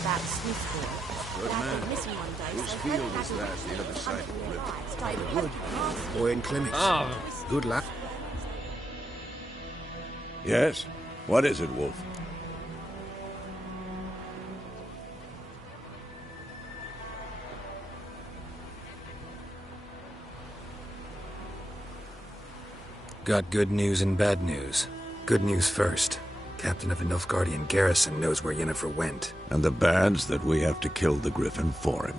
about Smithfield. Good Dad man. went missing one day, Whose so field Freddy is had that to the other side of the river? started Good. poking Boy in clinics. Oh, Good luck. Yes? What is it, Wolf? Got good news and bad news. Good news first. Captain of the Nilfgaardian garrison knows where Yennefer went. And the bad's that we have to kill the Griffin for him.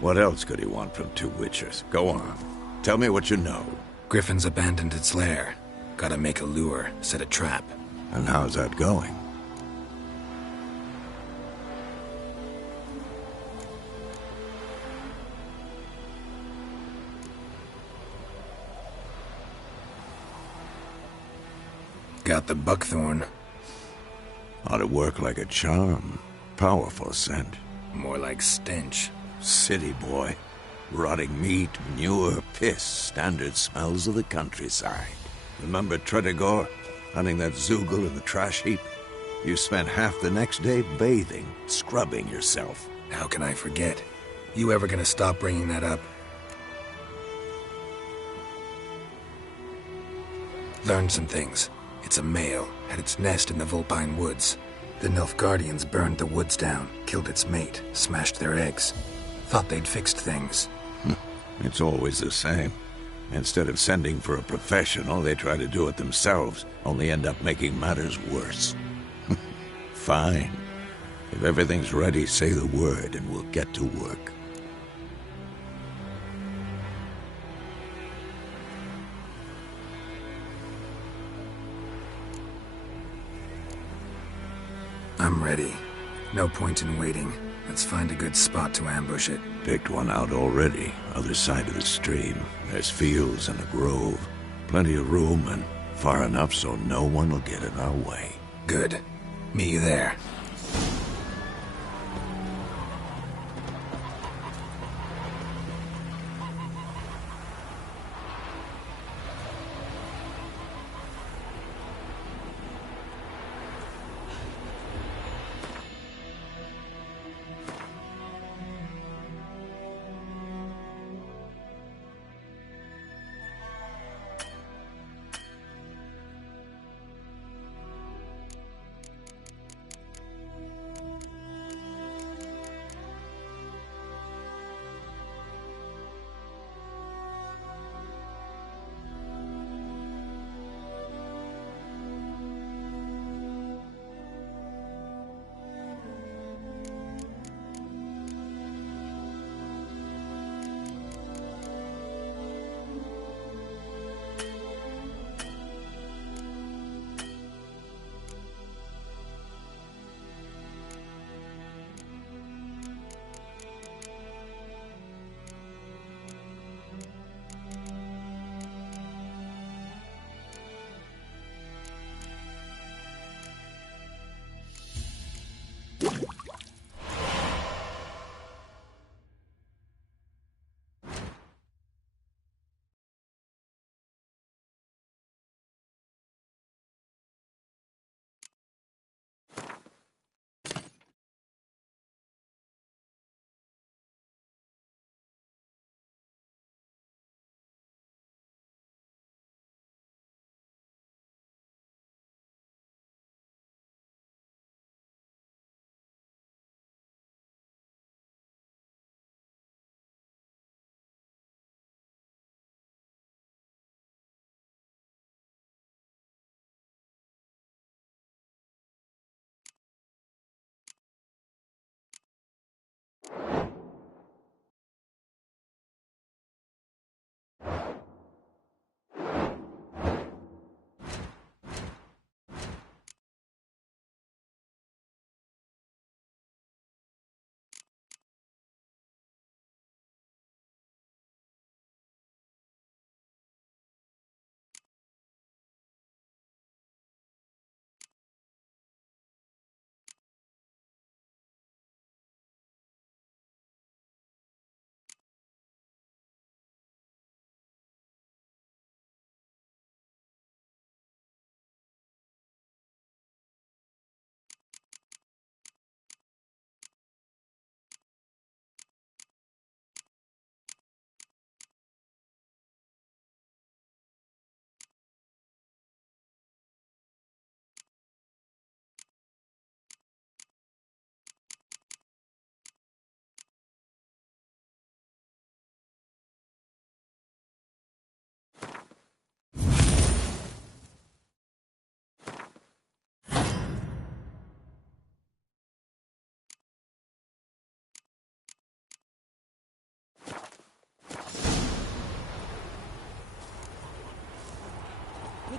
What else could he want from two witchers? Go on. Tell me what you know. Griffin's abandoned its lair. Gotta make a lure, set a trap. And how's that going? Got the buckthorn. Ought to work like a charm. Powerful scent. More like stench. City boy. Rotting meat, manure, piss. Standard smells of the countryside. Remember Tredegor? Hunting that Zoogle in the trash heap? You spent half the next day bathing, scrubbing yourself. How can I forget? You ever gonna stop bringing that up? Learned some things. It's a male, had its nest in the Vulpine Woods. The Nilfgaardians burned the woods down, killed its mate, smashed their eggs. Thought they'd fixed things. It's always the same. Instead of sending for a professional, they try to do it themselves, only end up making matters worse. Fine. If everything's ready, say the word and we'll get to work. I'm ready. No point in waiting. Let's find a good spot to ambush it. Picked one out already, other side of the stream. There's fields and a grove. Plenty of room and far enough so no one will get in our way. Good. Meet you there.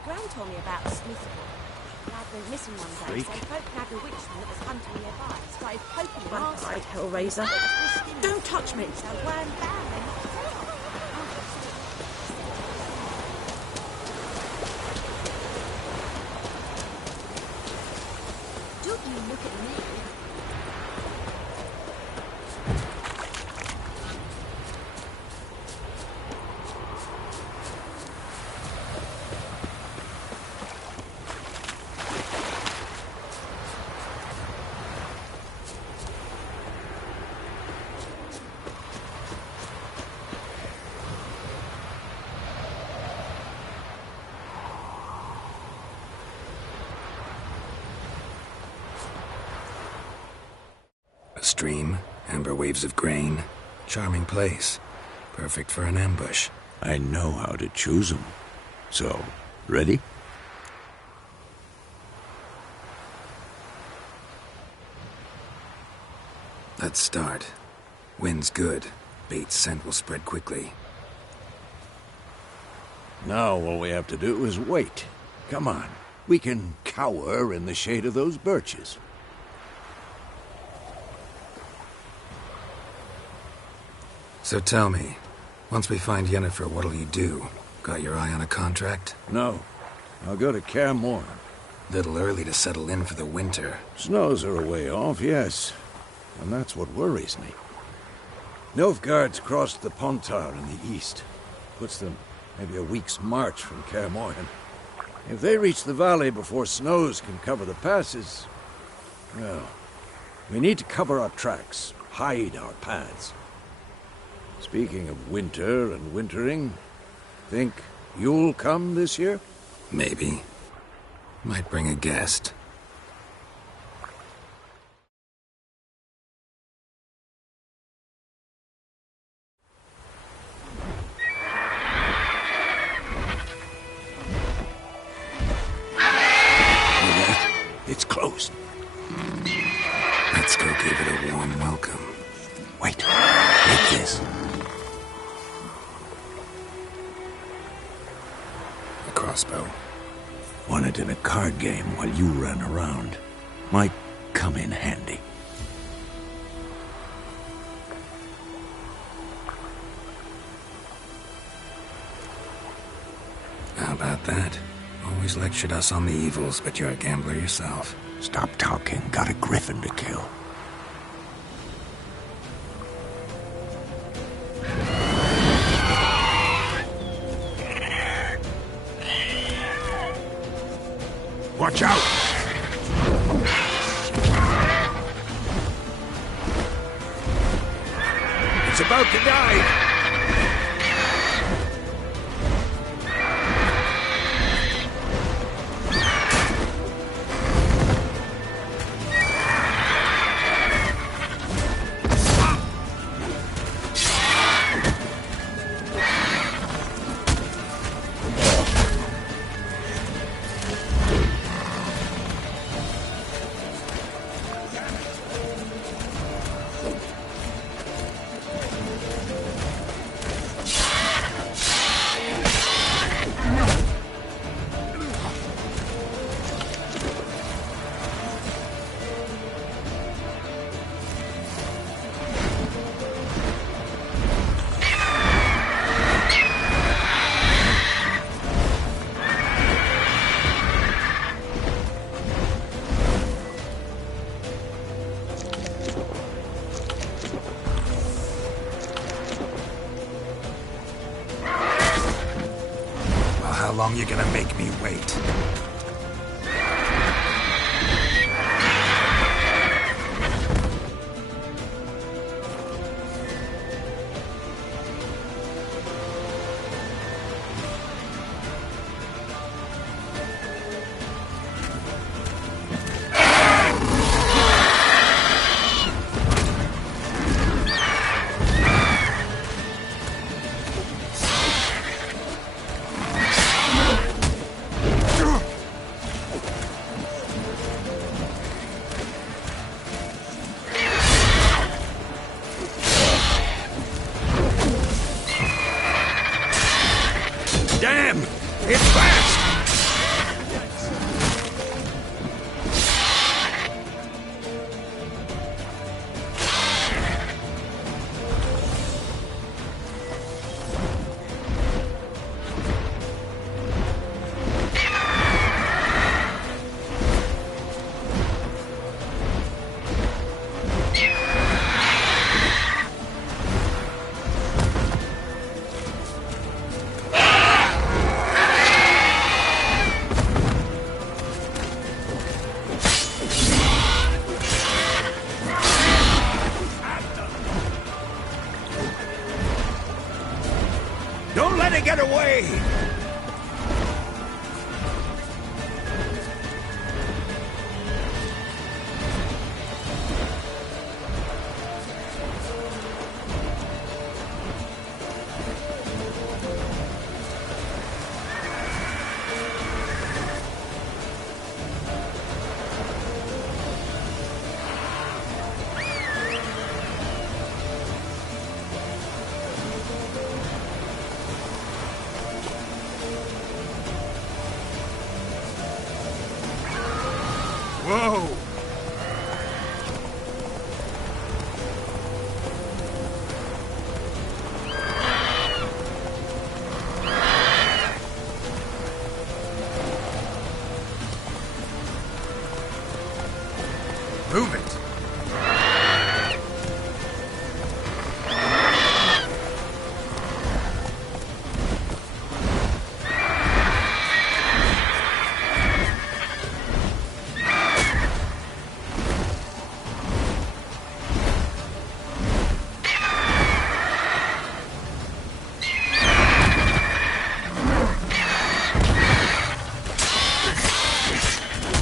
Gran told me about a Smith boy. Lad went missing one day, so folk nabbed a witchman that was hunting nearby. Started poking him outside, Hellraiser. Don't touch me! So one bam, they knocked it out. Don't you look at me. A stream, amber waves of grain. Charming place. Perfect for an ambush. I know how to choose them. So, ready? Let's start. Wind's good. Bait's scent will spread quickly. Now all we have to do is wait. Come on. We can cower in the shade of those birches. So tell me, once we find Yennefer, what'll you do? Got your eye on a contract? No. I'll go to Kaer Morhen. Little early to settle in for the winter. Snows are a way off, yes. And that's what worries me. Nilfgaard's crossed the Pontar in the east. Puts them maybe a week's march from Kaer Morhen. If they reach the valley before snows can cover the passes, well, we need to cover our tracks, hide our paths. Speaking of winter and wintering, think you'll come this year? Maybe. Might bring a guest. It's closed. Let's go give it a warm welcome. Wait. Take this. A crossbow. Won it in a card game while you ran around. Might come in handy. How about that? Always lectured us on the evils, but you're a gambler yourself. Stop talking. Got a griffin to kill. Watch out! It's about to die! How long you gonna make me wait? Get away! Whoa! Move it!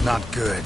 Not good.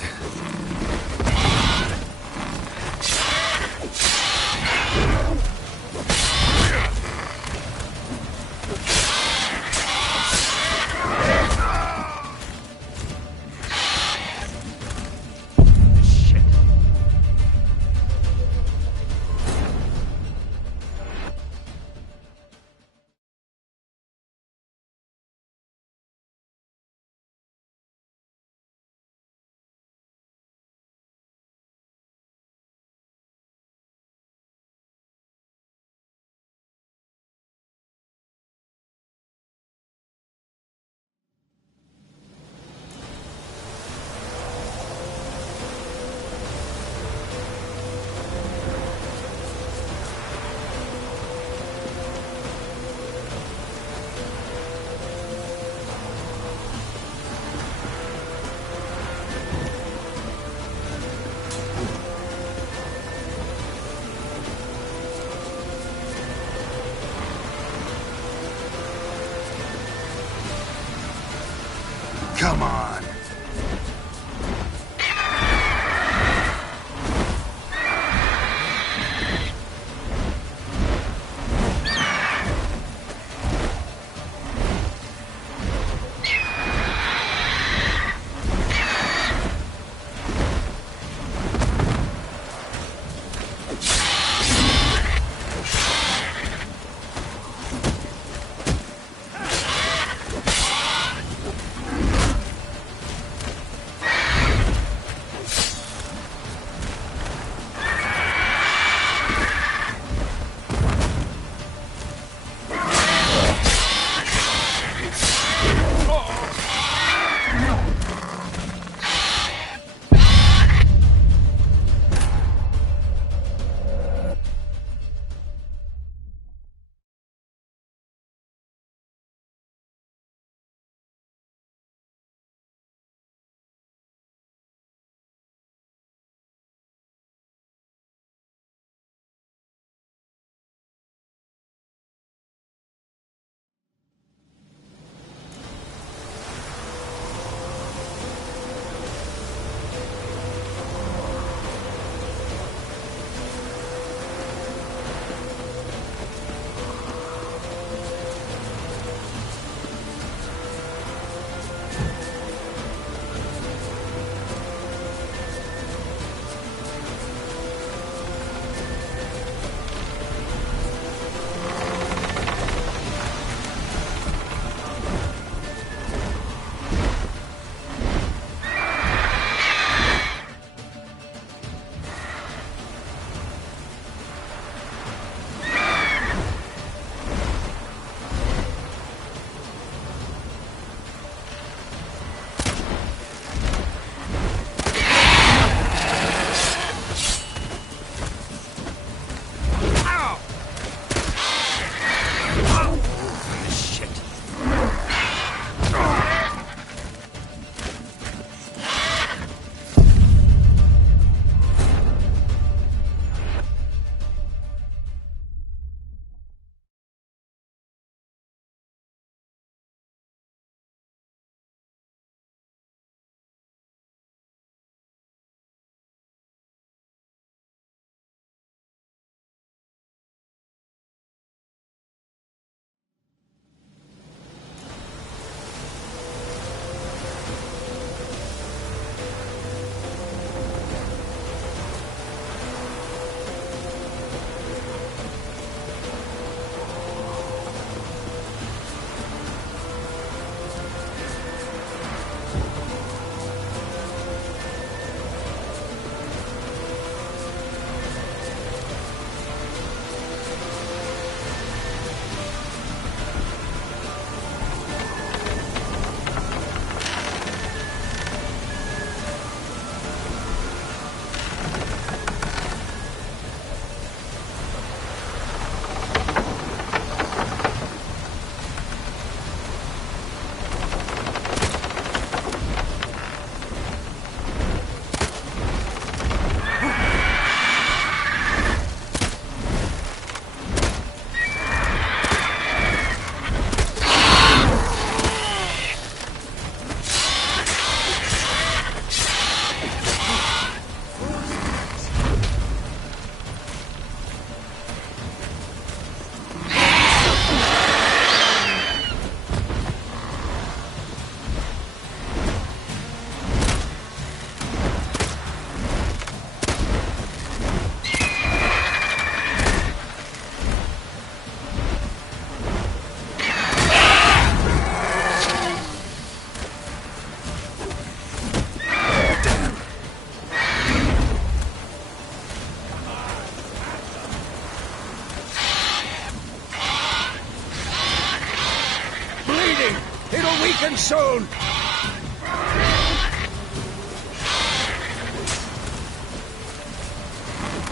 weaken soon!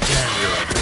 Damn, you're ugly.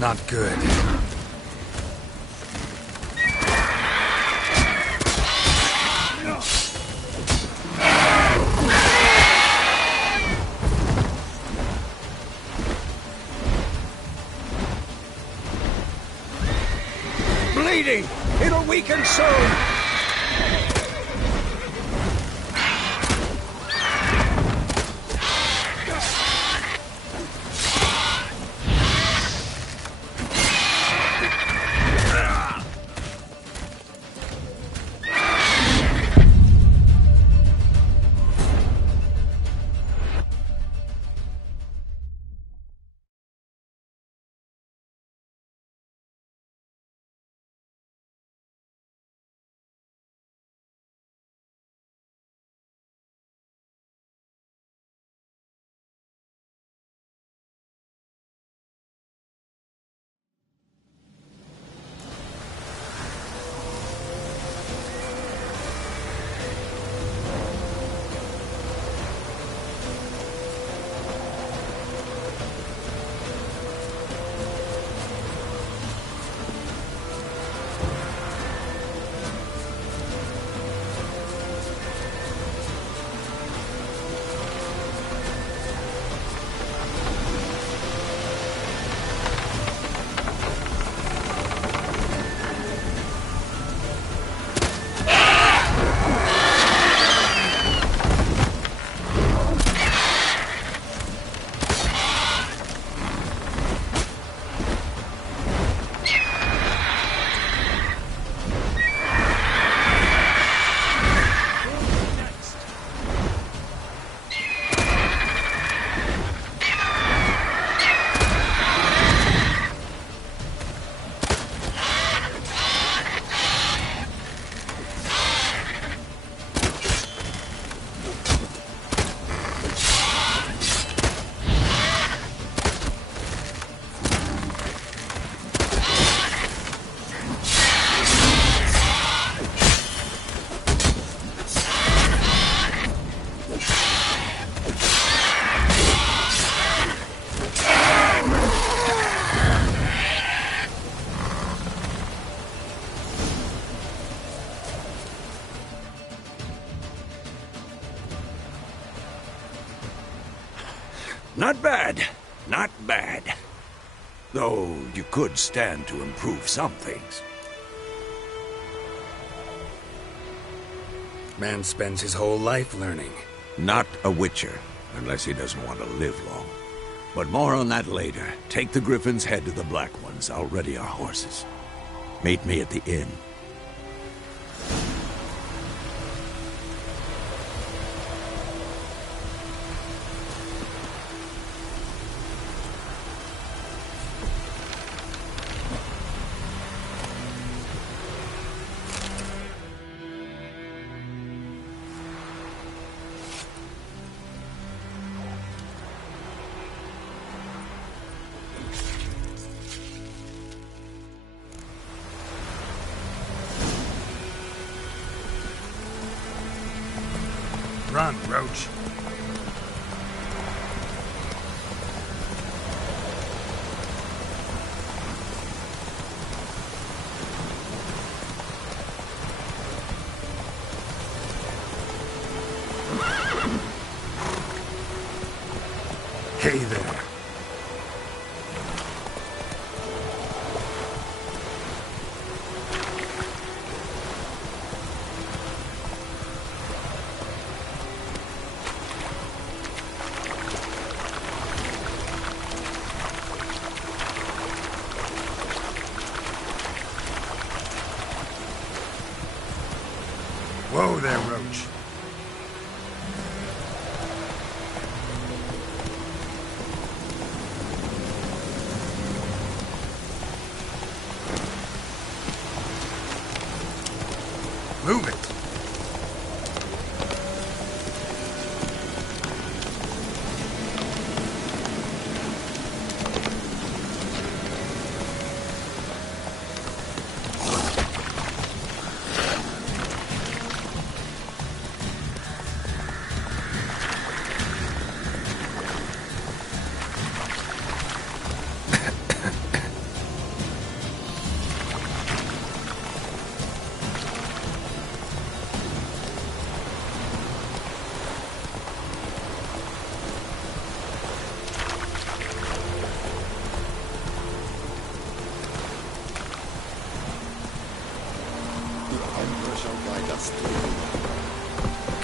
Not good. Bleeding! It'll weaken soon! Not bad. Not bad. Though you could stand to improve some things. Man spends his whole life learning. Not a Witcher, unless he doesn't want to live long. But more on that later. Take the Griffin's head to the Black Ones. I'll ready our horses. Meet me at the inn. Run, Roach. Hey there. Whoa there, Roach. Move it.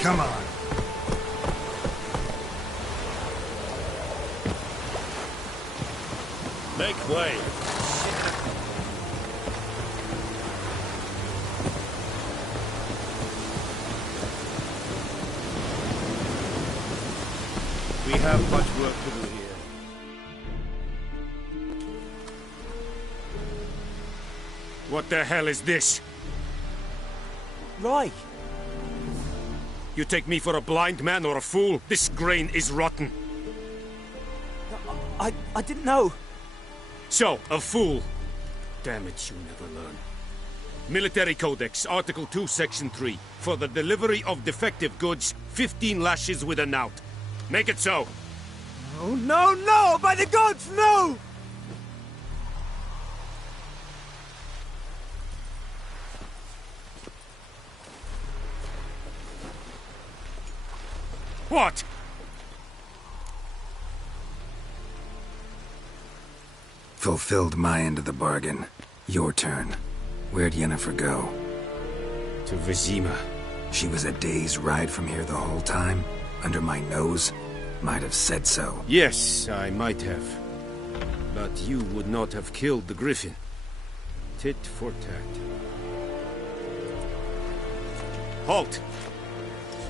Come on. Make way. We have much work to do here. What the hell is this? Right. You take me for a blind man or a fool? This grain is rotten. I didn't know. So, a fool. Damn it, you never learn. Military Codex, Article 2, Section 3. For the delivery of defective goods, 15 lashes with a knout. Make it so. Oh, no, no! By the gods, no! What? Fulfilled my end of the bargain. Your turn. Where'd Yennefer go? To Vizima. She was a day's ride from here the whole time? Under my nose? Might have said so. Yes, I might have. But you would not have killed the Griffin. Tit for tat. Halt!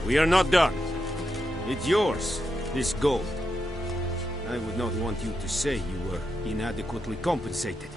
We are not done. It's yours, this gold. I would not want you to say you were inadequately compensated.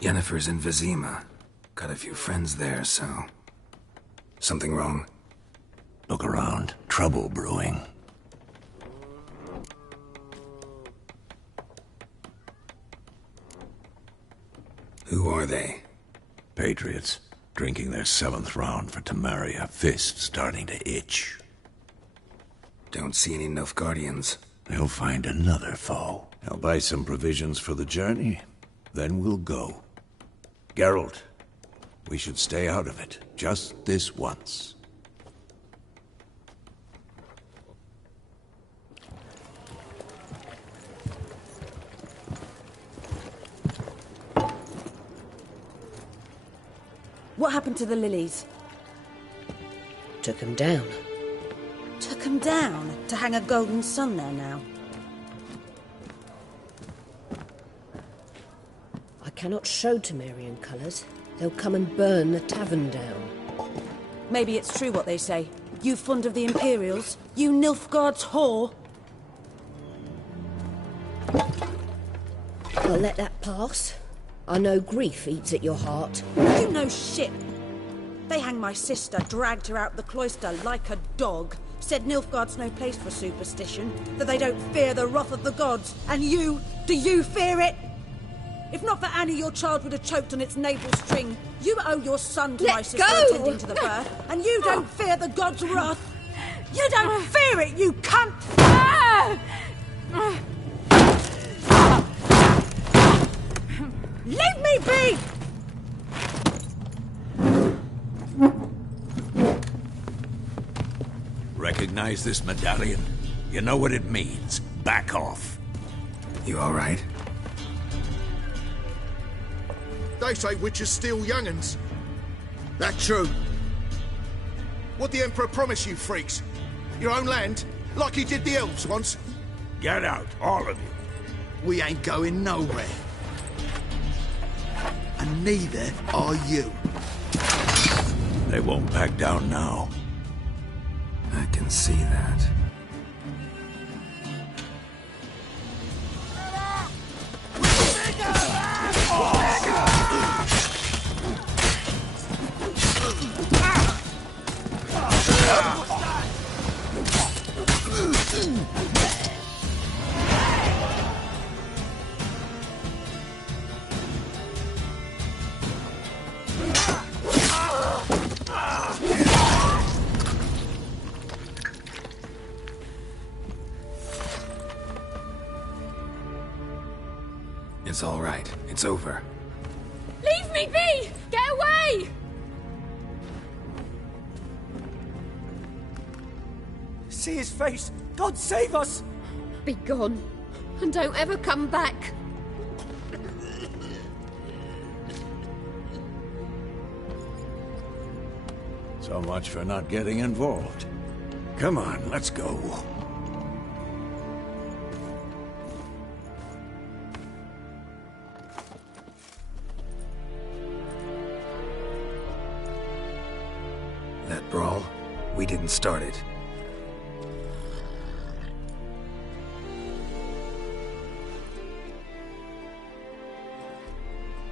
Yennefer's in Vizima. Got a few friends there, so... Something wrong? Look around. Trouble brewing. Who are they? Patriots. Drinking their 7th round for Temeria. Fist starting to itch. Don't see any Nilfgaardians. They'll find another foe. I'll buy some provisions for the journey. Then we'll go. Geralt, we should stay out of it. Just this once. What happened to the lilies? Took 'em down. Took 'em down to hang a golden sun there now. I cannot show Temerian colours. They'll come and burn the tavern down. Maybe it's true what they say. You fond of the Imperials? You Nilfgaard's whore? I'll let that pass. I know grief eats at your heart. You know shit. They hanged my sister, dragged her out the cloister like a dog. Said Nilfgaard's no place for superstition, that they don't fear the wrath of the gods. And you, do you fear it? If not for Annie, your child would have choked on its navel string. You owe your son to my sister attending to the birth, and you don't fear the gods' wrath. You don't fear it, you cunt! Leave me be! Recognize this medallion? You know what it means. Back off. You all right? They say witches steal young'uns. That true? What the Emperor promise you, freaks? Your own land? Like he did the elves once? Get out, all of you. We ain't going nowhere. And neither are you. They won't back down now. I can see that. It's all right. It's over. Leave me be! Get away! See his face! God save us! Be gone. And don't ever come back. So much for not getting involved. Come on, let's go. That brawl, we didn't start it.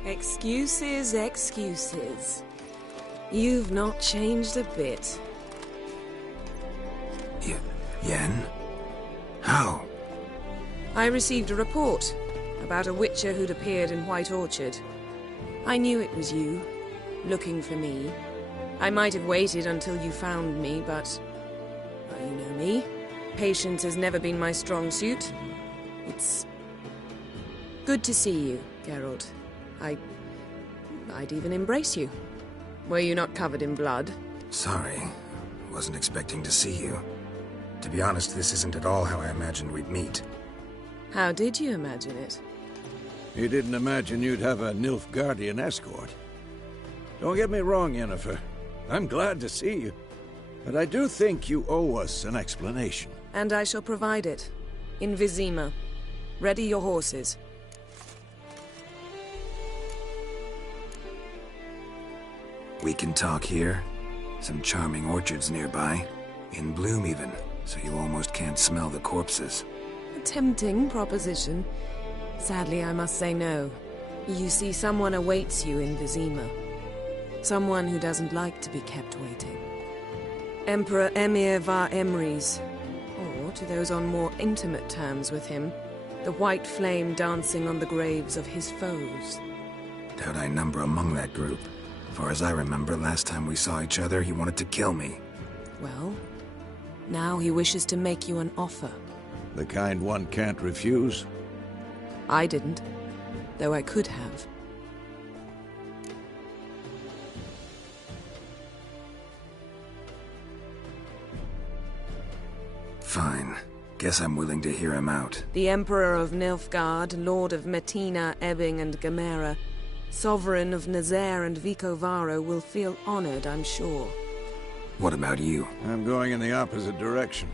Excuses, excuses. You've not changed a bit. Yen? How? I received a report about a witcher who'd appeared in White Orchard. I knew it was you, looking for me. I might have waited until you found me, but... well, you know me. Patience has never been my strong suit. It's... good to see you, Geralt. I'd even embrace you. Were you not covered in blood? Sorry. Wasn't expecting to see you. To be honest, this isn't at all how I imagined we'd meet. How did you imagine it? You didn't imagine you'd have a Nilfgaardian escort. Don't get me wrong, Yennefer. I'm glad to see you. But I do think you owe us an explanation. And I shall provide it. In Vizima. Ready your horses. We can talk here. Some charming orchards nearby. In bloom even, so you almost can't smell the corpses. A tempting proposition. Sadly, I must say no. You see, someone awaits you in Vizima. Someone who doesn't like to be kept waiting. Emperor Emir var Emreis, or to those on more intimate terms with him, the white flame dancing on the graves of his foes. Doubt I number among that group. Far as I remember, last time we saw each other, he wanted to kill me. Well, now he wishes to make you an offer. The kind one can't refuse? I didn't, though I could have. Fine. Guess I'm willing to hear him out. The Emperor of Nilfgaard, Lord of Metina, Ebbing and Gamera, Sovereign of Nazaire and Vicovaro will feel honored, I'm sure. What about you? I'm going in the opposite direction.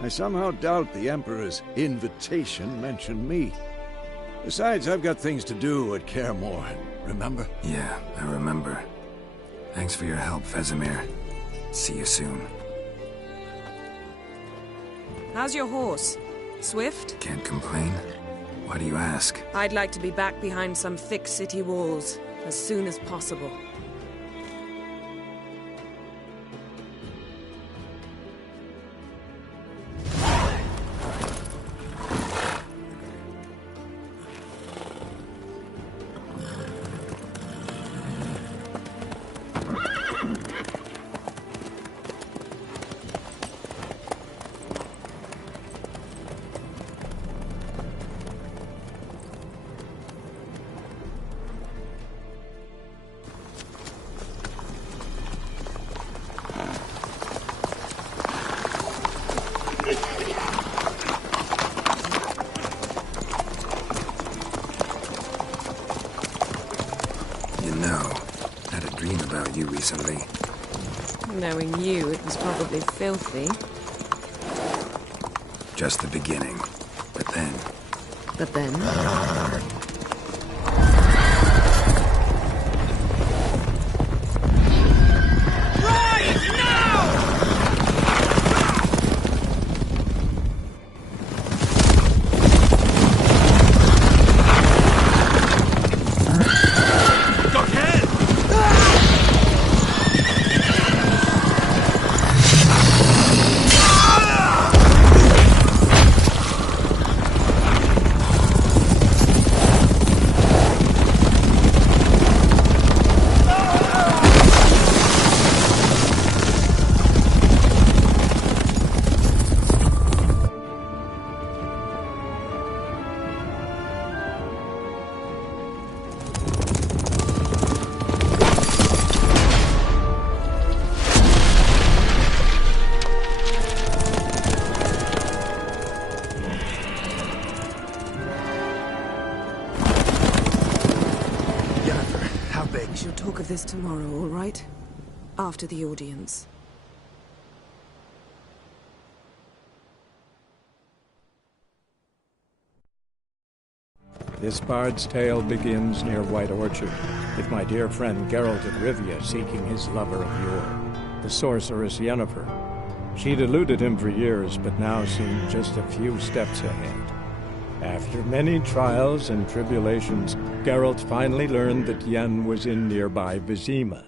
I somehow doubt the Emperor's invitation mentioned me. Besides, I've got things to do at Kaer Morhen, remember? Yeah, I remember. Thanks for your help, Vesemir. See you soon. How's your horse? Swift? Can't complain. Why do you ask? I'd like to be back behind some thick city walls, as soon as possible. Recently. Knowing you, it was probably filthy. Just the beginning. But then... But then? This tomorrow, all right? After the audience. This bard's tale begins near White Orchard, with my dear friend Geralt of Rivia seeking his lover of yore, the sorceress Yennefer. She'd eluded him for years, but now seemed just a few steps ahead. After many trials and tribulations, Geralt finally learned that Yen was in nearby Vizima.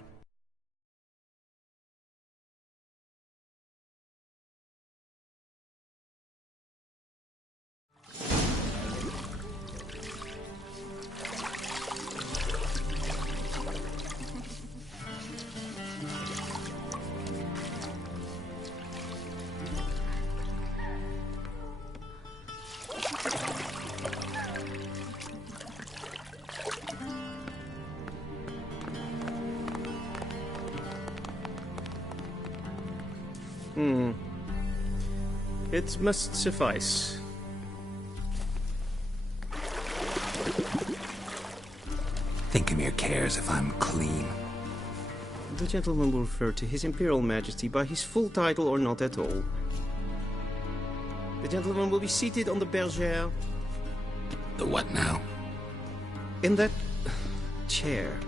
It must suffice. Think cares if I'm clean. The gentleman will refer to His Imperial Majesty by his full title or not at all. The gentleman will be seated on the bergère. The what now? In that chair.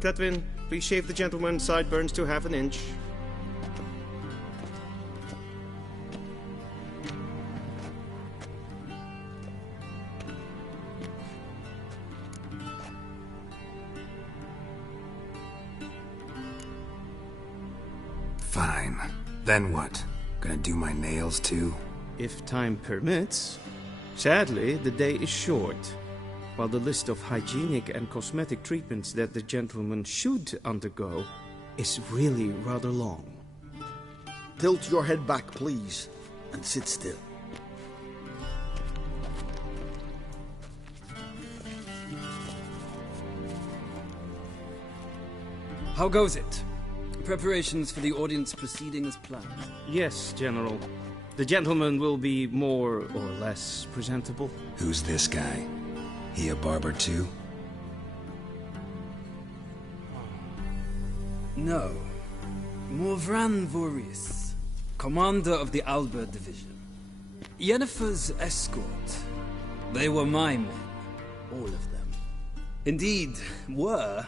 Cletwin, please shave the gentleman's sideburns to half an inch. time. Then what? Gonna do my nails too? If time permits. Sadly, the day is short, while the list of hygienic and cosmetic treatments that the gentleman should undergo is really rather long. Tilt your head back, please, and sit still. How goes it? Preparations for the audience proceeding as planned? Yes, General. The gentleman will be more or less presentable. Who's this guy? He a barber too? No. Morvran Voorhis, commander of the Alba Division. Yennefer's escort. They were my men. All of them. Indeed, were.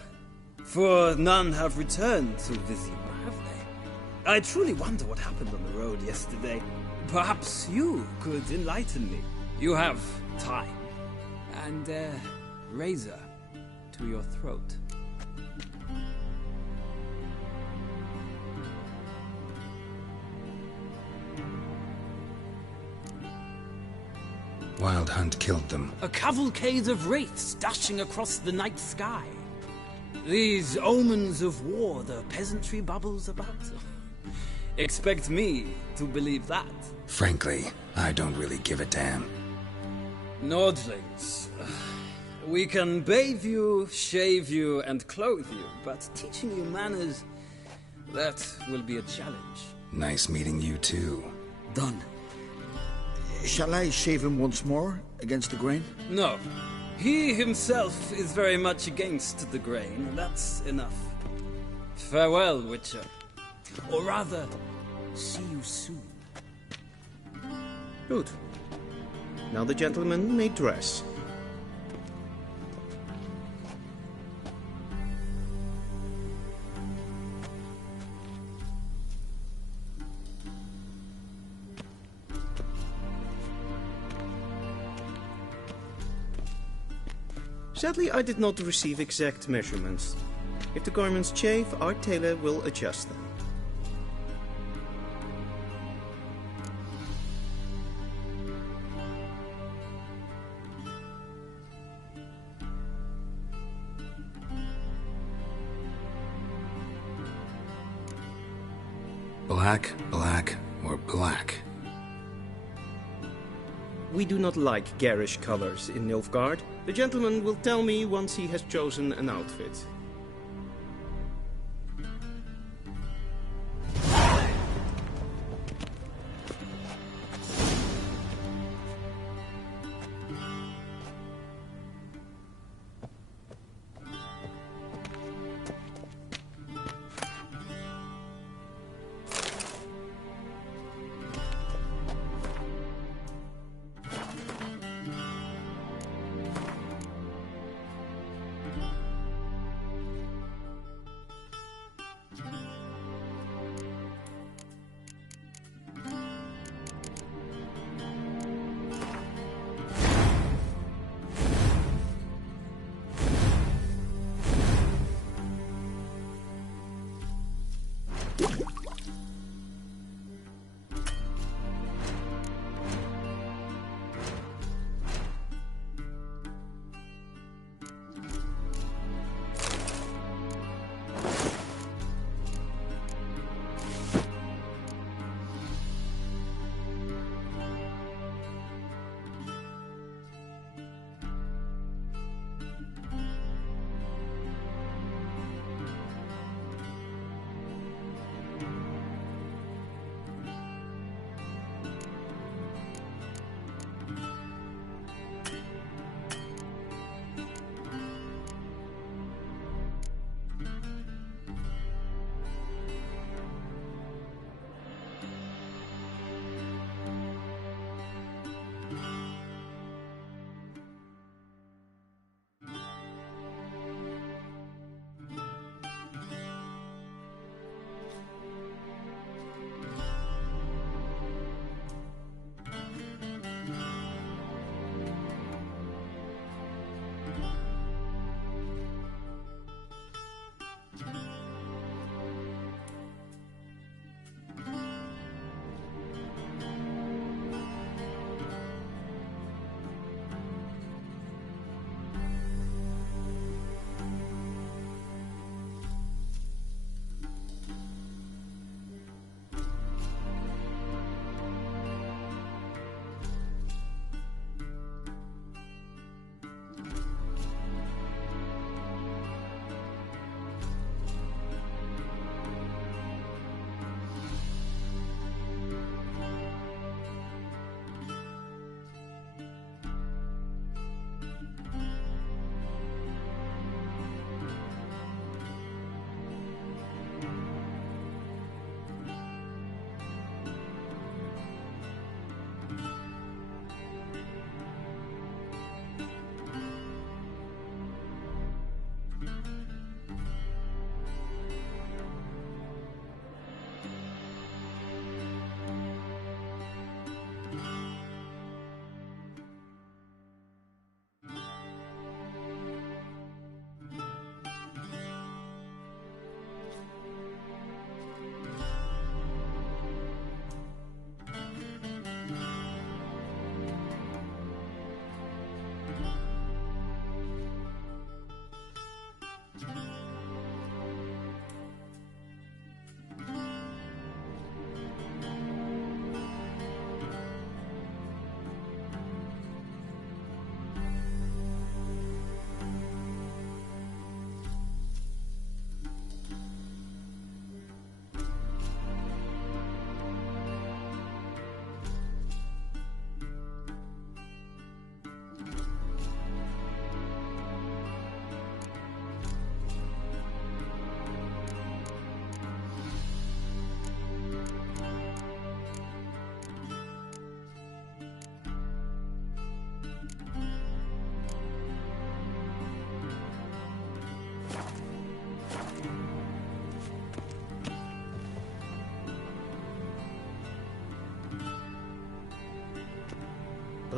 For none have returned to Vizima, have they? I truly wonder what happened on the road yesterday. Perhaps you could enlighten me. You have time. And a razor to your throat. Wild Hunt killed them. A cavalcade of wraiths dashing across the night sky. These omens of war the peasantry bubbles about. Expect me to believe that. Frankly, I don't really give a damn. Nordlings. We can bathe you, shave you, and clothe you, but teaching you manners, that will be a challenge. Nice meeting you too. Done. Shall I shave him once more, against the grain? No. He himself is very much against the grain, and that's enough. Farewell, Witcher. Or rather, see you soon. Good. Now the gentleman may dress. Sadly, I did not receive exact measurements. If the garments chafe, our tailor will adjust them. Black, black, or black? We do not like garish colors in Nilfgaard. The gentleman will tell me once he has chosen an outfit.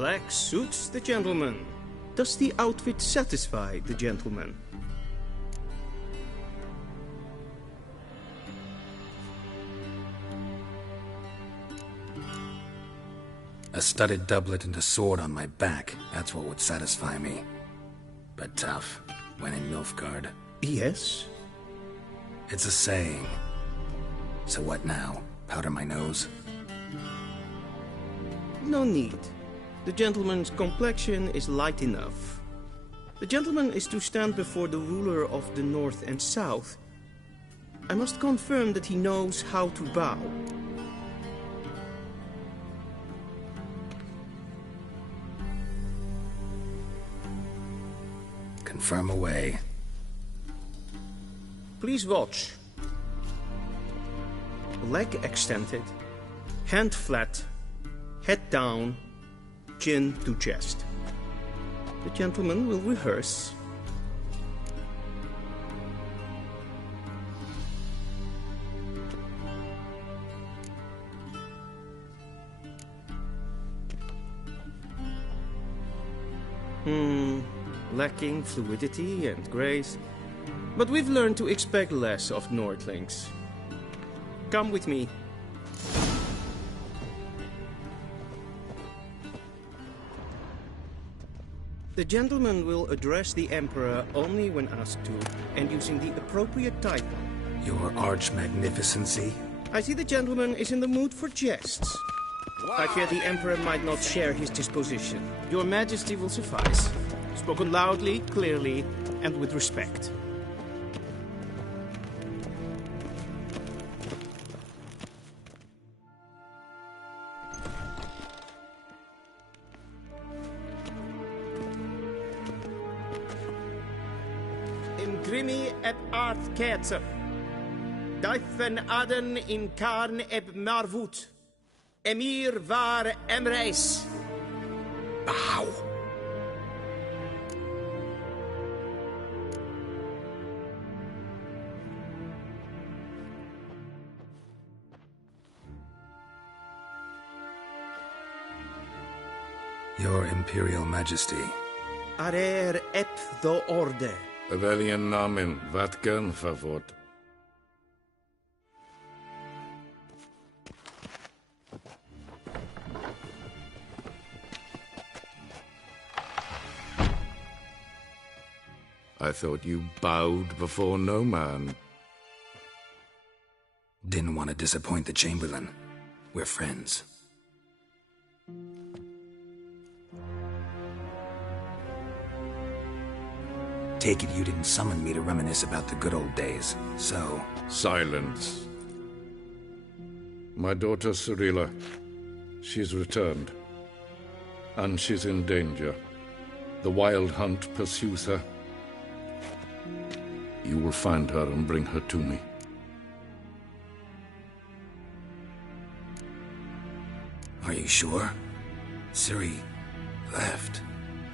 Black suits the gentleman. Does the outfit satisfy the gentleman? A studded doublet and a sword on my back, that's what would satisfy me. But tough, when in Nilfgaard. Yes? It's a saying. So what now? Powder my nose? No need. The gentleman's complexion is light enough. The gentleman is to stand before the ruler of the North and South. I must confirm that he knows how to bow. Confirm away. Please watch. Leg extended, hand flat, head down, chin to chest. The gentleman will rehearse. Lacking fluidity and grace. But we've learned to expect less of Nordlings. Come with me. The gentleman will address the Emperor only when asked to, and using the appropriate title. Your Arch-Magnificency? I see the gentleman is in the mood for jests. I fear the Emperor might not share his disposition. Your Majesty will suffice. Spoken loudly, clearly, and with respect. Imgrimi eb art ketzer. Duifen aden in karn eb marvut. Emir var emreis. Bow. Your Imperial Majesty. Arer ep the orde. Weljen namen, wat kan favort? I thought you bowed before no man. Didn't want to disappoint the Chamberlain. We're friends. Take it you didn't summon me to reminisce about the good old days, so... Silence. My daughter Cirilla, she's returned. And she's in danger. The Wild Hunt pursues her. You will find her and bring her to me. Are you sure? Ciri left.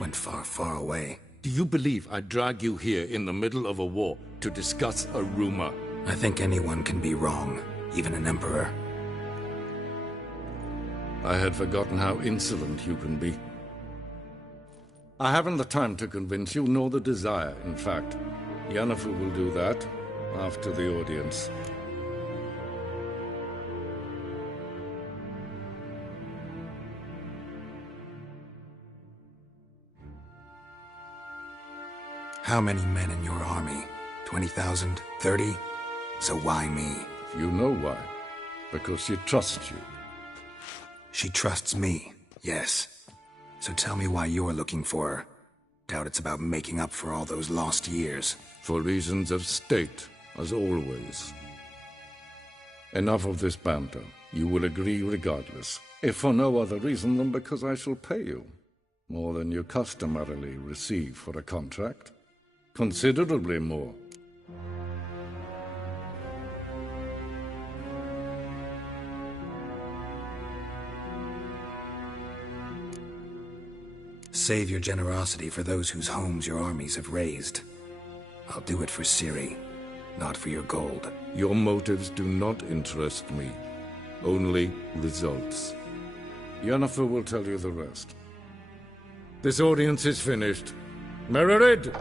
Went far, far away. Do you believe I'd drag you here in the middle of a war to discuss a rumor? I think anyone can be wrong, even an emperor. I had forgotten how insolent you can be. I haven't the time to convince you, nor the desire, in fact. Yennefer will do that after the audience. How many men in your army? 20,000? 30? So why me? You know why. Because she trusts you. She trusts me, yes. So tell me why you're looking for her. Doubt it's about making up for all those lost years. For reasons of state, as always. Enough of this banter. You will agree regardless. If for no other reason than because I shall pay you. More than you customarily receive for a contract. Considerably more. Save your generosity for those whose homes your armies have razed. I'll do it for Ciri, not for your gold. Your motives do not interest me. Only results. Yennefer will tell you the rest. This audience is finished. Mererid!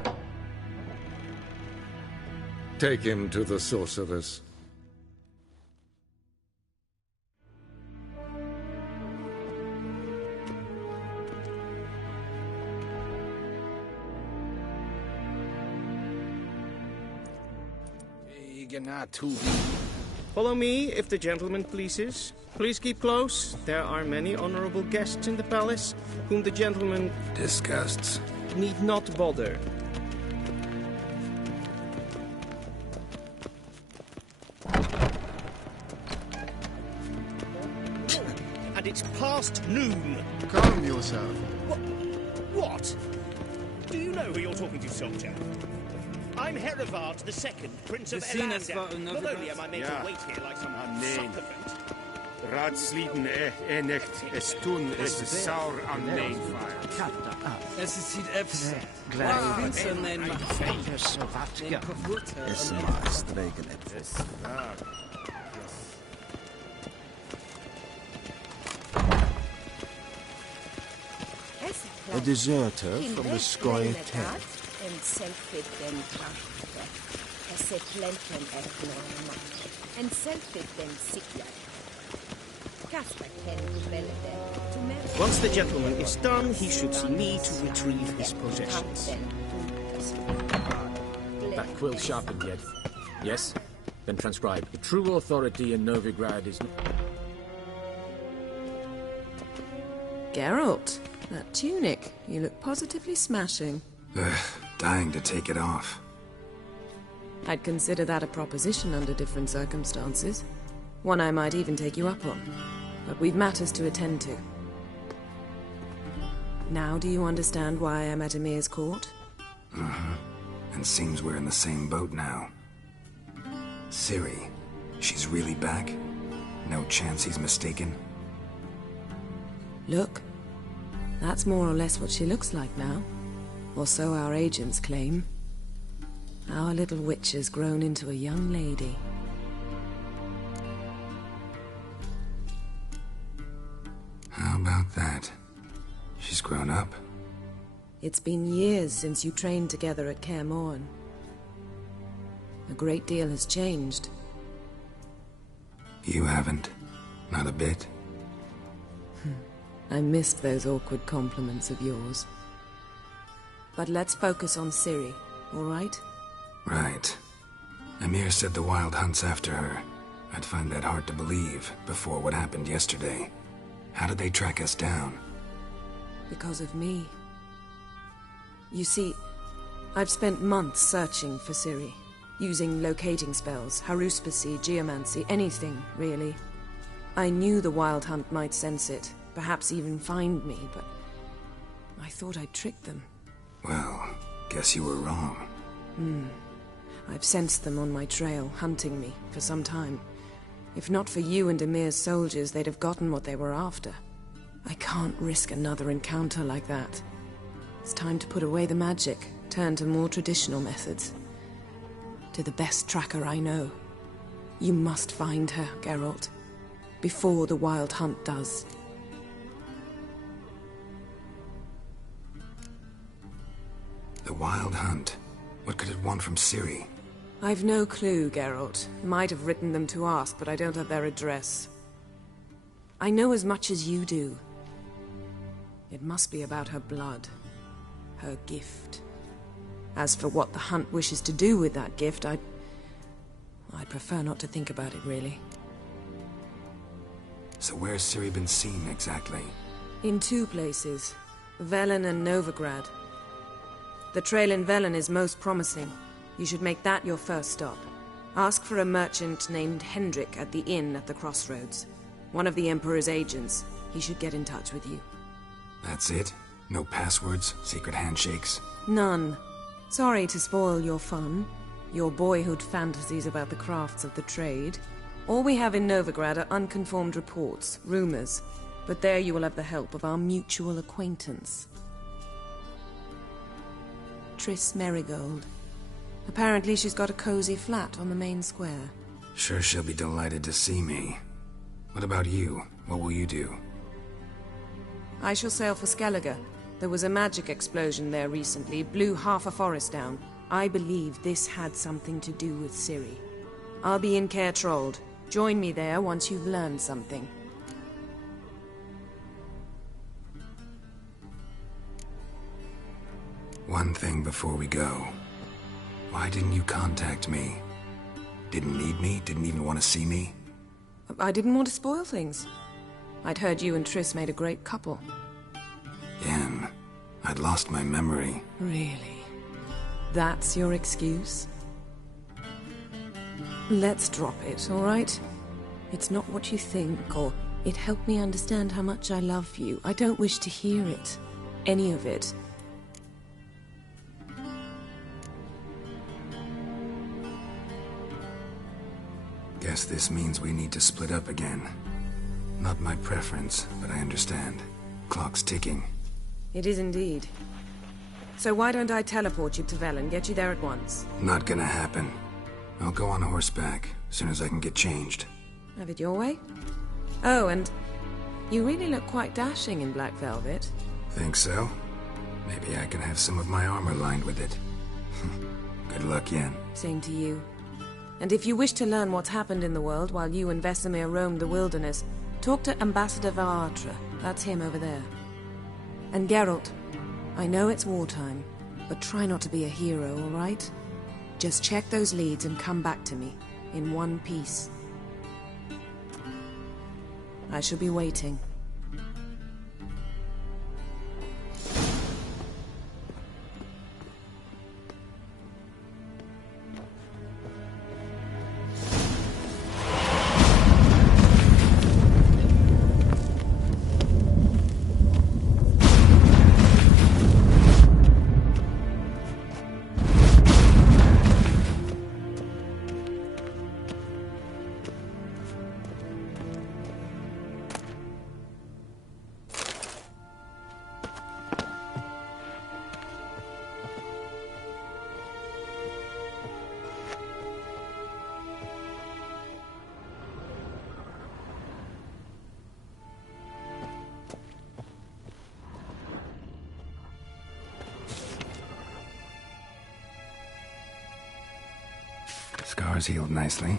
Take him to the sorceress. Follow me, if the gentleman pleases. Please keep close. There are many honorable guests in the palace, whom the gentleman... disgusts. ...need not bother. And it's past noon. Calm yourself. What? Do you know who you're talking to, soldier? I'm Herivard II, Prince of Elander. Not only am I made to wait here like some supplicant. Raadsleden echt es tun es saur an mijn fire. Es ist hier Epse. A deserter from the Skoye tent. Once the gentleman is done, he should see me to retrieve his possessions. That quill sharpened yet? Yes? Then transcribe. The true authority in Novigrad is... Geralt, that tunic. You look positively smashing. Dying to take it off. I'd consider that a proposition under different circumstances. One I might even take you up on. But we've matters to attend to. Now do you understand why I'm at Emir's court? And seems we're in the same boat now. Ciri, she's really back? No chance he's mistaken? Look. That's more or less what she looks like now. Or so our agents claim. Our little witch has grown into a young lady. How about that? She's grown up? It's been years since you trained together at Kaer Morhen. A great deal has changed. You haven't. Not a bit. I missed those awkward compliments of yours. But let's focus on Ciri, all right? Right. Emir said the Wild Hunt's after her. I'd find that hard to believe before what happened yesterday. How did they track us down? Because of me. You see, I've spent months searching for Ciri, using locating spells, haruspicy, geomancy, anything, really. I knew the Wild Hunt might sense it, perhaps even find me, but I thought I'd tricked them. Well, guess you were wrong. I've sensed them on my trail, hunting me, for some time. If not for you and Emir's soldiers, they'd have gotten what they were after. I can't risk another encounter like that. It's time to put away the magic, turn to more traditional methods. To the best tracker I know. You must find her, Geralt. Before the Wild Hunt does. The Wild Hunt? What could it want from Ciri? I've no clue, Geralt. Might have written them to ask, but I don't have their address. I know as much as you do. It must be about her blood. Her gift. As for what the Hunt wishes to do with that gift, I'd prefer not to think about it, really. So where's Ciri been seen, exactly? In two places. Velen and Novigrad. The trail in Velen is most promising. You should make that your first stop. Ask for a merchant named Hendrik at the inn at the crossroads. One of the Emperor's agents. He should get in touch with you. That's it? No passwords? Secret handshakes? None. Sorry to spoil your fun. Your boyhood fantasies about the crafts of the trade. All we have in Novigrad are unconfirmed reports, rumors. But there you will have the help of our mutual acquaintance. Triss Merigold. Apparently she's got a cozy flat on the main square. Sure she'll be delighted to see me. What about you? What will you do? I shall sail for Skellige. There was a magic explosion there recently, blew half a forest down. I believe this had something to do with Ciri. I'll be in Caer Trolde. Join me there once you've learned something. One thing before we go. Why didn't you contact me? Didn't need me? Didn't even want to see me? I didn't want to spoil things. I'd heard you and Triss made a great couple. Yen, I'd lost my memory. Really? That's your excuse? Let's drop it, all right? It's not what you think, or it helped me understand how much I love you. I don't wish to hear it. Any of it. Guess this means we need to split up again. Not my preference, but I understand. Clock's ticking. It is indeed. So why don't I teleport you to Velen, get you there at once? Not gonna happen. I'll go on horseback, as soon as I can get changed. Have it your way? Oh, and you really look quite dashing in black velvet. Think so? Maybe I can have some of my armor lined with it. Good luck, Yen. Same to you. And if you wish to learn what's happened in the world while you and Vesemir roamed the wilderness, talk to Ambassador var Attre. That's him over there. And Geralt, I know it's wartime, but try not to be a hero, all right? Just check those leads and come back to me, in one piece. I shall be waiting. Scars healed nicely.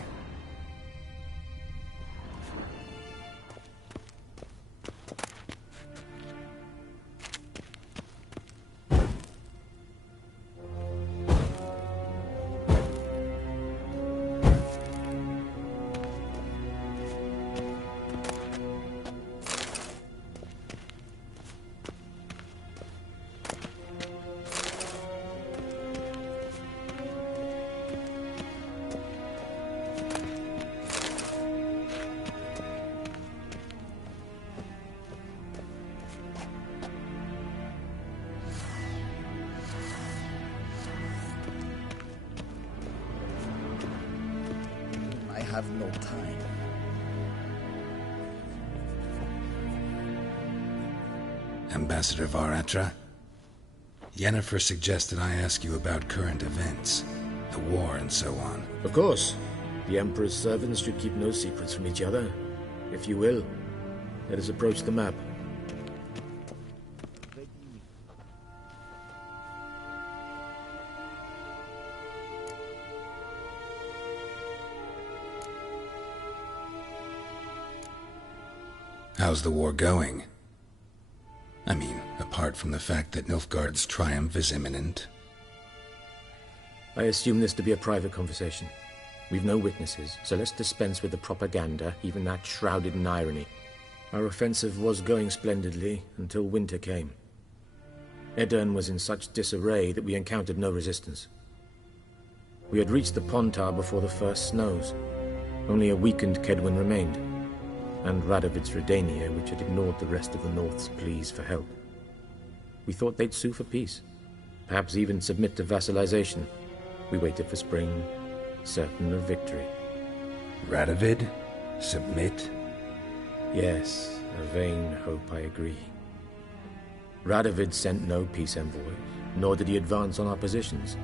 I have no time. Ambassador var Attre? Yennefer suggested I ask you about current events, the war and so on. Of course. The Emperor's servants should keep no secrets from each other. If you will, let us approach the map. How's the war going? I mean, apart from the fact that Nilfgaard's triumph is imminent. I assume this to be a private conversation. We've no witnesses, so let's dispense with the propaganda, even that shrouded in irony. Our offensive was going splendidly until winter came. Aedirn was in such disarray that we encountered no resistance. We had reached the Pontar before the first snows. Only a weakened Kaedwen remained, and Radovid's Redania, which had ignored the rest of the North's pleas for help. We thought they'd sue for peace, perhaps even submit to vassalization. We waited for spring, certain of victory. Radovid? Submit? Yes, a vain hope, I agree. Radovid sent no peace envoys, nor did he advance on our positions.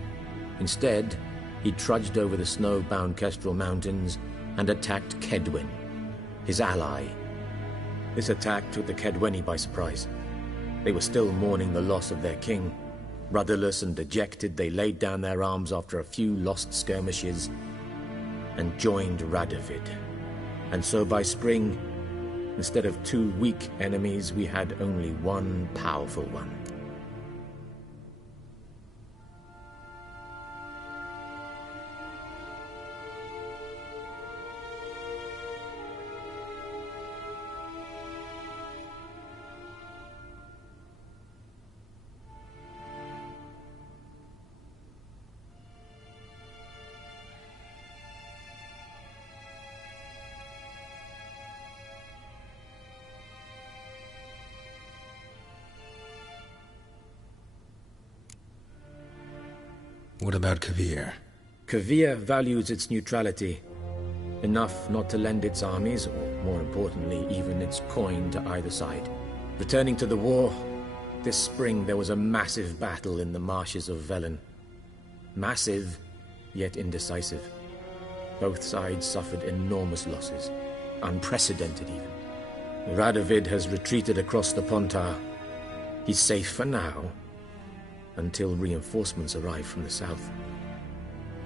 Instead, he trudged over the snow-bound Kestrel Mountains and attacked Kaedwen, his ally. This attack took the Kaedweni by surprise. They were still mourning the loss of their king. Rudderless and dejected, they laid down their arms after a few lost skirmishes and joined Radovid. And so by spring, instead of 2 weak enemies, we had only one powerful one. What about Kovir? Kovir values its neutrality, enough not to lend its armies, or more importantly, even its coin to either side. Returning to the war, this spring there was a massive battle in the marshes of Velen. Massive, yet indecisive. Both sides suffered enormous losses, unprecedented even. Radovid has retreated across the Pontar. He's safe for now, until reinforcements arrive from the south.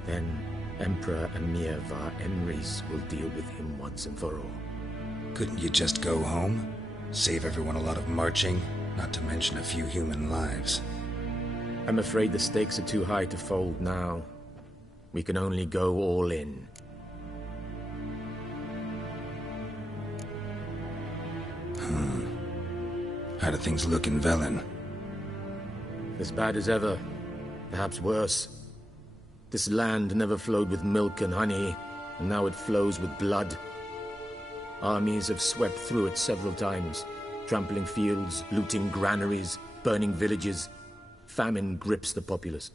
Then Emperor Emir var Emrys will deal with him once and for all. Couldn't you just go home? Save everyone a lot of marching, not to mention a few human lives. I'm afraid the stakes are too high to fold now. We can only go all in. How do things look in Velen? As bad as ever, perhaps worse. This land never flowed with milk and honey, and now it flows with blood. Armies have swept through it several times, trampling fields, looting granaries, burning villages. Famine grips the populace.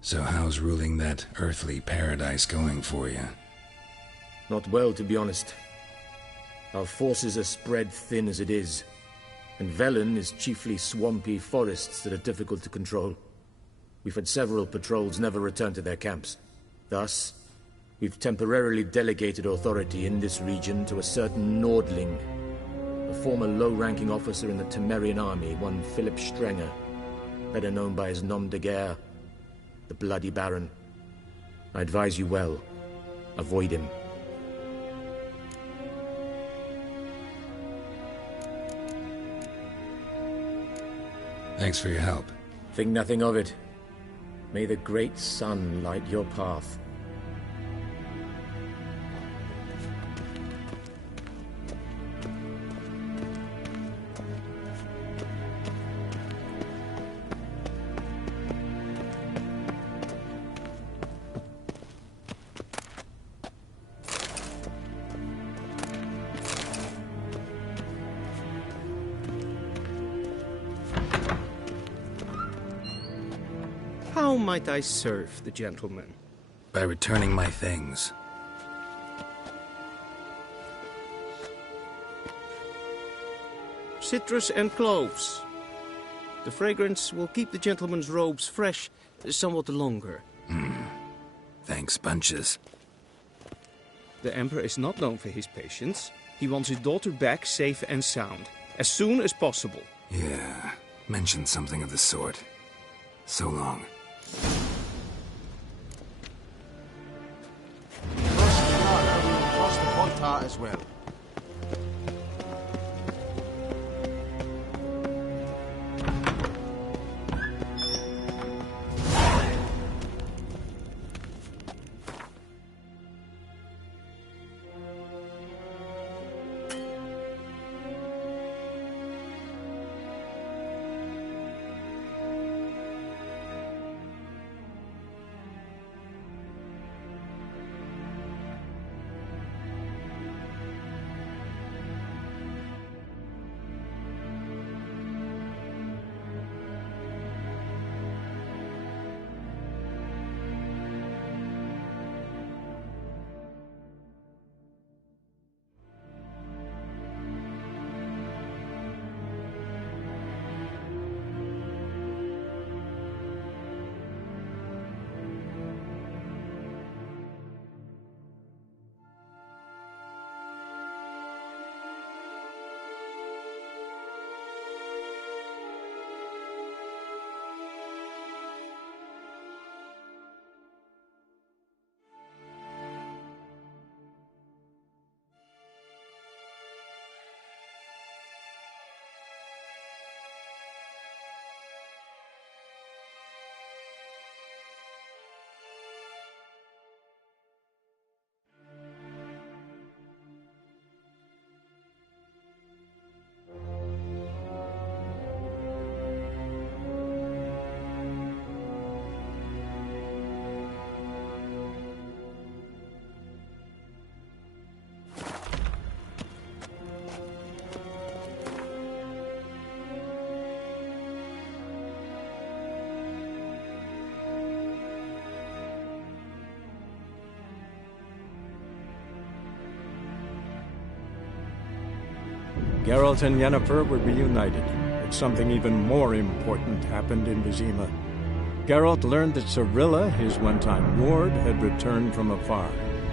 So how's ruling that earthly paradise going for you? Not well, to be honest. Our forces are spread thin as it is, and Velen is chiefly swampy forests that are difficult to control. We've had several patrols never return to their camps. Thus, we've temporarily delegated authority in this region to a certain Nordling, a former low-ranking officer in the Temerian army, one Philip Strenger, better known by his nom de guerre, the Bloody Baron. I advise you well. Avoid him. Thanks for your help. Think nothing of it. May the great sun light your path. How might I serve the gentleman? By returning my things. Citrus and cloves. The fragrance will keep the gentleman's robes fresh somewhat longer. Thanks, bunches. The Emperor is not known for his patience. He wants his daughter back safe and sound, as soon as possible. Yeah, mentioned something of the sort. So long. Cross the Pontar as well. Geralt and Yennefer were reunited, but something even more important happened in Vizima. Geralt learned that Cirilla, his one-time ward, had returned from afar,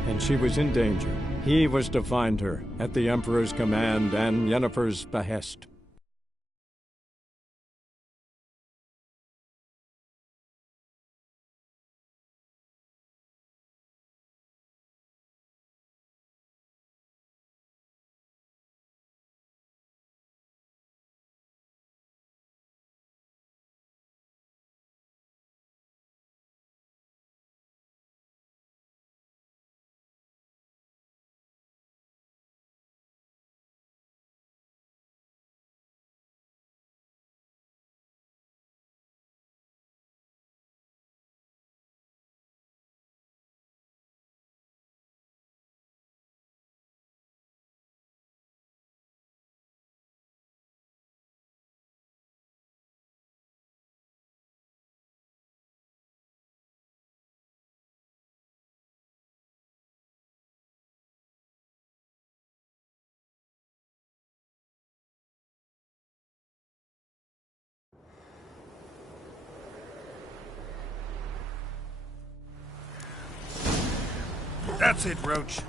and she was in danger. He was to find her, at the Emperor's command and Yennefer's behest. That's it, Roach.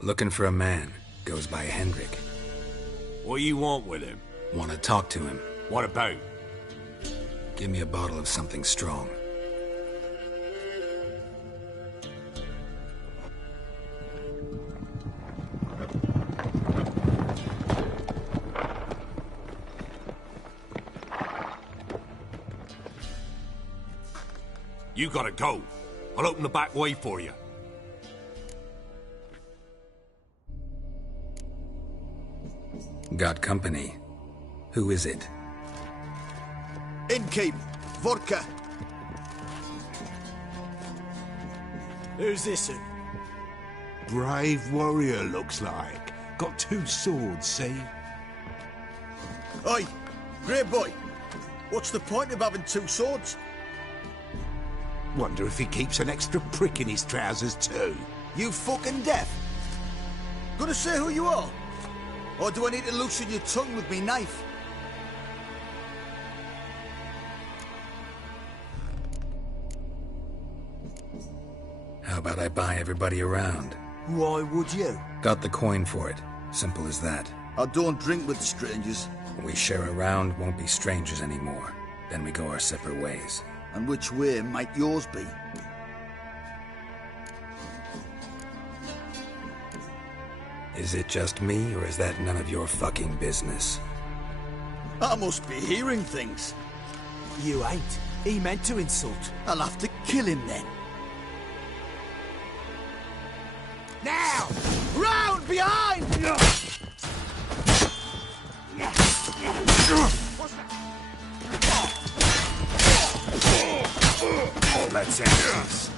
Looking for a man. Goes by Hendrik. What you want with him? Want to talk to him. What about? Give me a bottle of something strong. You gotta go. I'll open the back way for you. Got company. Who is it? Innkeep, vodka. Who's this? Brave warrior, looks like. Got 2 swords, see? Oi, grey boy. What's the point of having 2 swords? Wonder if he keeps an extra prick in his trousers too. You fucking deaf? Gonna say who you are? Or do I need to loosen your tongue with me knife? How about I buy everybody around? Why would you? Got the coin for it. Simple as that. I don't drink with strangers. When we share a round, won't be strangers anymore. Then we go our separate ways. And which way might yours be? Is it just me, or is that none of your fucking business? I must be hearing things. You ain't. He meant to insult. I'll have to kill him then. Now! Round behind! Let's end this.